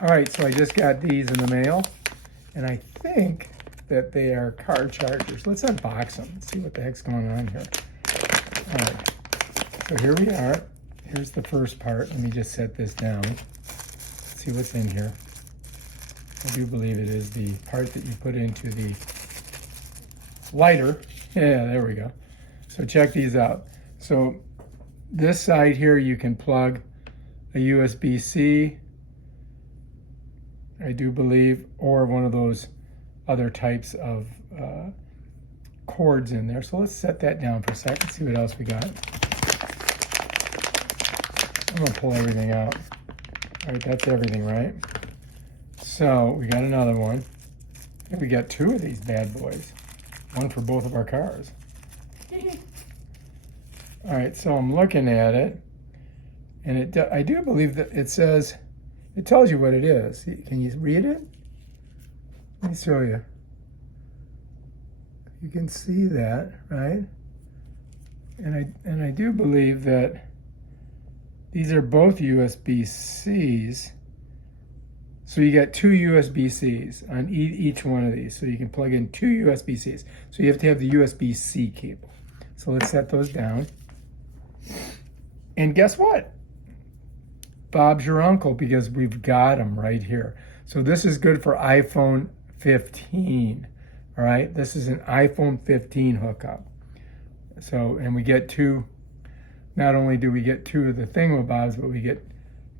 All right, so I just got these in the mail, and I think that they are car chargers. Let's unbox them and see what the heck's going on here. All right, so here we are. Here's the first part. Let me just set this down. Let's see what's in here. I do believe it is the part that you put into the lighter. Yeah, there we go. So check these out. So this side here, you can plug a USB-C, I do believe, or one of those other types of cords in there. So let's set that down for a second, see what else we got. I'm gonna pull everything out. All right, that's everything, right? So we got another one. I think we got two of these bad boys. One for both of our cars. All right, so I'm looking at it, and I do believe that it says, it tells you what it is. Can you read it? Let me show you. You can see that, right? And I do believe that these are both USB-Cs. So you got two USB-Cs on each one of these. So you can plug in two USB-Cs. So you have to have the USB-C cable. So let's set those down. And guess what? Bob's your uncle, because we've got them right here. So this is good for iPhone 15. All right, this is an iPhone 15 hookup. So, and we get two, not only do we get two of the thingamabobs, but we get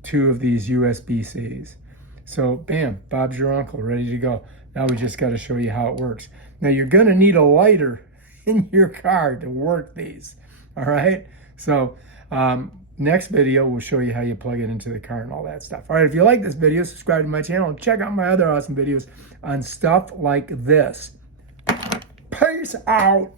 two of these USB-Cs. So bam, Bob's your uncle, ready to go. Now we just got to show you how it works. Now you're gonna need a lighter in your car to work these, all right? So next video, we'll show you how you plug it into the car and all that stuff. All right, if you like this video, subscribe to my channel and check out my other awesome videos on stuff like this. Peace out.